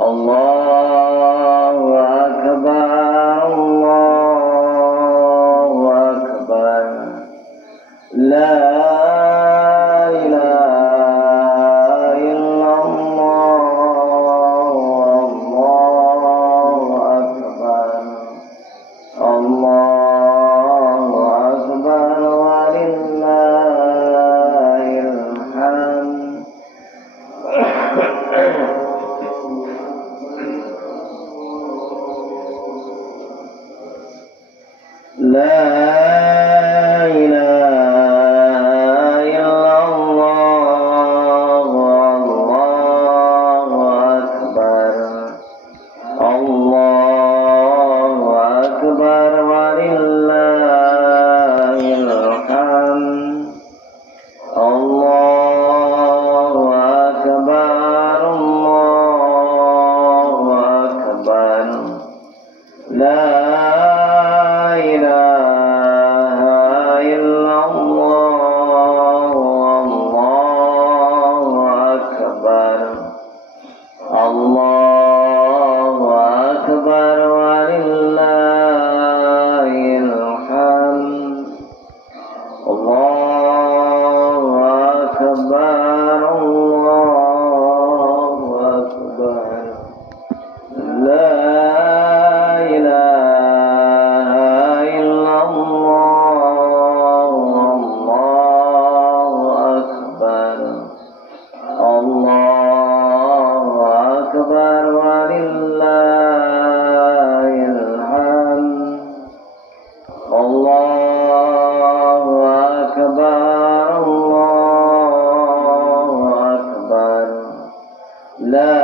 Allahu Akbar, Allahu Akbar. La ilaha illallah, Allahu Akbar. Allahu Akbar walillahil hamd. La ilaha illallah, Allahu Akbar. Allahu Akbar walillahil hamd. Allahu Akbar, Allahu Akbar. La ilaha illallah, Allahu Akbar. Allahu Akbar walillahil hamd. Allahu Akbar, Allahu Akbar. La ilaha illallah, Allahu Akbar. Allahu Akbar walillahil hamd. Allahu Akbar, Allahu Akbar. La